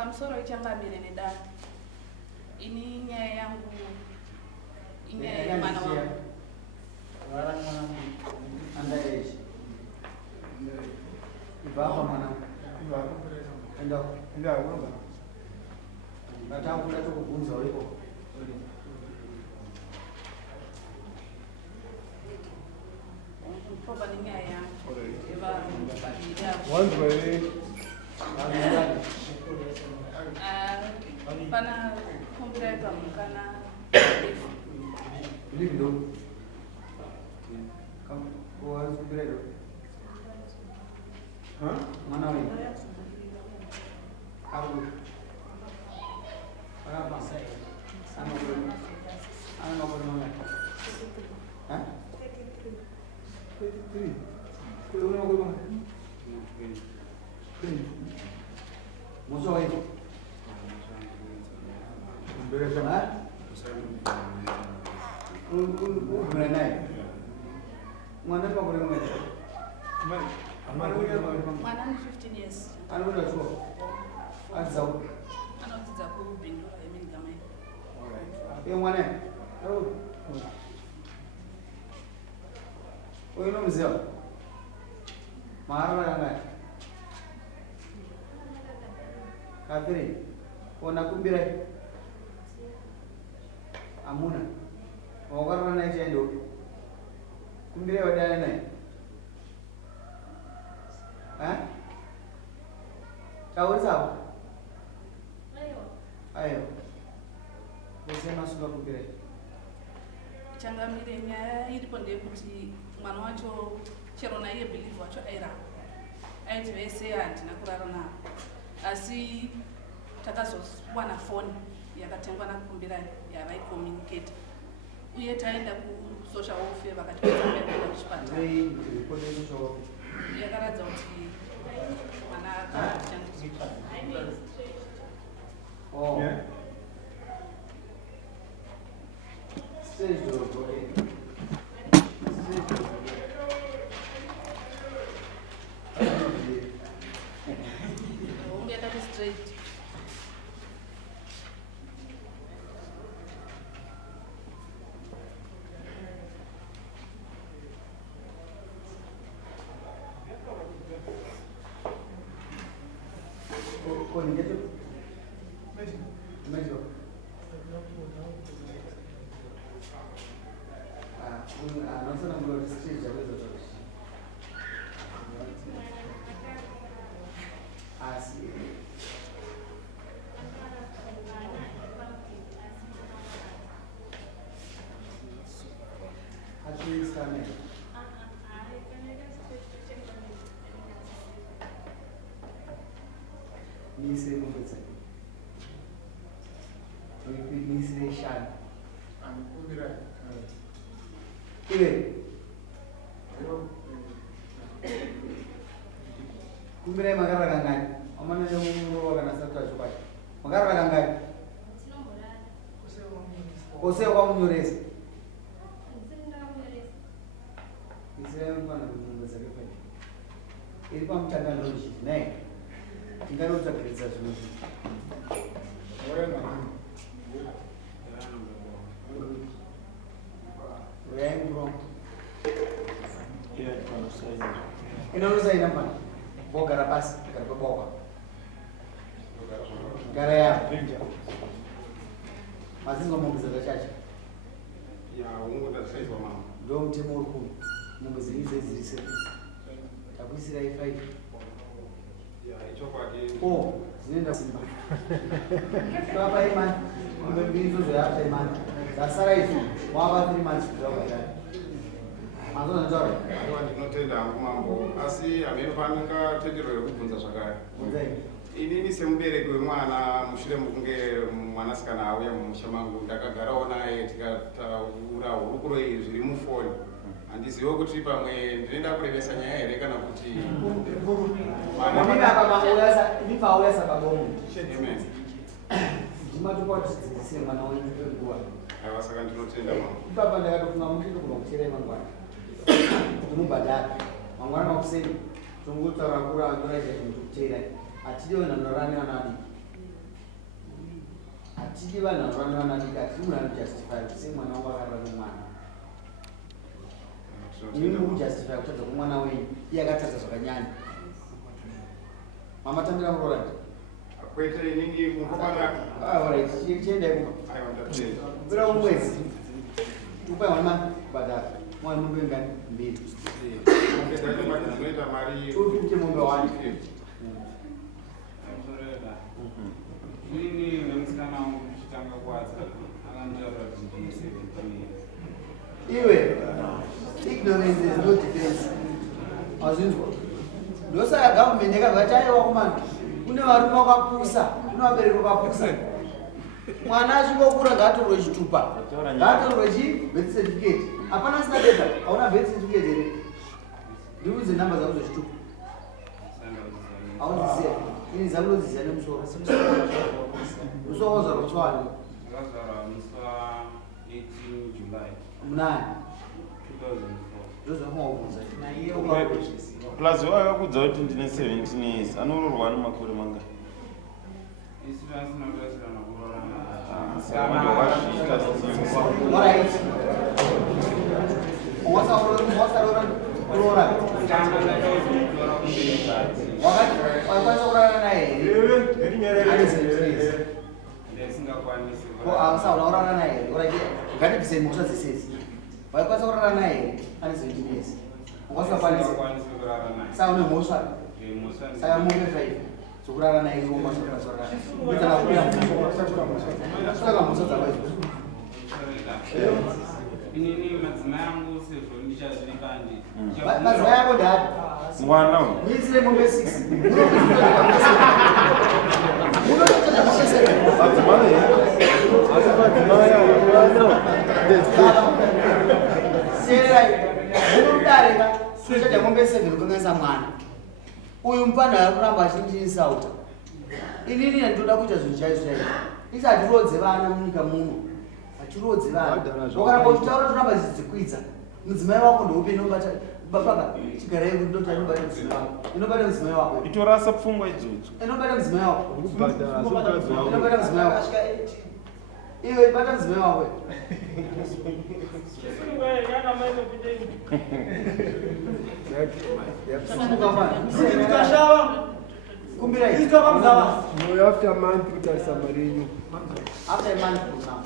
pamusoro ichangamire nedare ini nyaya yangu inyaya yemwana wangu underage ibva mwana enda wanga ngatakula tokubvunza uripo proba nenyaya yangu yevanhu vaviri avo pana kumbira yekamukana live do come go on kumbira do mana we abu para pasa ano ko no ha 33 kulo no ko ba muso ay kumbira sana mwana pa kule mwana mwana ni 15 years anakuda chuo azao anodzidza kubhindura yeminigama ye mwana oyo nomuziva maharara yanga kafiri ona kumbira amuna wakarana naye chaendo kumbira wadana naye taurisapo ayo kusema suka kumbira changamire nyaya iripo ndeyekuti mwana wacho chero naiye bhilivhi wacho airamba aiti vese handina kurara navo asi takazowana foni yakatengwa nakumbira yavaicommunicata uye taenda kusocial welfare vakati vaenda kuchipatara yakaradza kuti mwana akachandiswa unge yakati straight kumbira magara kangani amana yomuro kana satwa chukwacho magara kangani ose kwa munyoresa Israel pana munyoresa kepa iri pamutanga loji naye tingarota kuridza zvino inonosaina pana bogara pasi gara kwebokwa gara yapo mazingomumbizira chacho ndo mutemo uri kuno mumbizi idzi dzirise takuisira i5 dzinoenda simba papa imani mbembizo zvoyapta imani dzasara izvi wava 3 months kuzvakadai mazonanzvaura ndinotenda hangu mambo asi hamene paningatenderwa yekubvunza zvakare inini semubereki wemwana mushure mekunge mwanasikana auya mumusha mangu ndakagarawo naye tikataura hurukuro zviri mufoni handizive kuti pamwe ndinoenda kurevesa nyaya here kana kuti ndipauyasa pabomu ndimatokwatidzidzise mwana wenguva aiwa saka ndinotenda mambo ipapa ndakatofunga muchito kuno kuchera mangwana ndimubhadhara mangwana makuseni tongotaura kura andoraita chinhu chokutera atidiwe nhanorani ana adiki Hatidi vanhu vanovana dika timuna justify sei mwana wakarara nomwana. Ini mujustify kutadza kwemwana wenyu iye akatadza zvakanyanya. Mama tambira murora. Kwete inini mukobana. Alright, chiende ko. Aiwa ndapedza. Bira umwezi. Tupa mwana badala. Mwana mungu ngani mbili. Ndati mwana dzinoita mari. Ufite mungu wani. Ini ngemusikana wangu kuchitanga kwadza akanditora kuti ndine 17 years. Iwe, ignorance is no defense. Azvinzwa. Ndosaka government yakabva chaiwa kumana. Kune varume vakapusa, kune vabereki vakapusa. Mwana achingokura ngaatorwe chitupa. Ngaatorwe birth certificate. Hapana sina data. Hauna birth certificate here. Ndiuze namba dzako dzechitupa. Auziziya. Ini zamunoziziya nemusoro. Musoro wazvarwa chwani. Ndakazvarwa musi wa18 July Munani. 2004. Ndozvakamauudza. Plus wakakudza kuti ndine 17 years. Anororwa nemakore manga. Isu vasina kurasirana kurorana. Alright. Wasarora kurora. Wakati kurara naye. Ndisingakwanisi. Asa unaurara naye. Ngatibvise mhosva dzesezi. Wakati kurara naye ane 17 years. Wasakwanisa. Kurara naye. Saka une mhosva. Saka mupe 5. Zokurara naye ngoma zvakazorara. Kuita kuya saka mhosva dzako idzodzo. Inini madzimai angu sezvo ndichazvirikandi. Madzimai ako ndani? Mwana. Muisire mombe 6. Unoita mombe 7. Madzimai. Serai. Unodarika. Unoita mombe 7 ukanganisa mwana. Uyu mupana arikuramba achindisauta. Inini ndoda kuita zvinhu chaizvo chaizvo. Isati rodze vana munyika muno. Achirodze vana. Wakaramba uchitaura toramba zvidzikwidza. Mudzimai wako ndoupe inobata bapaka chigara yedu ndoti inobata mudzimai wako. Inobata mudzimai wako. Itorasa pfungwa idzodzo. Inobata mudzimai wako. Inobata mudzimai wako. Iwe bata mudzimai wako. Kumbira No, after a month, we tell somebody. After a month from now.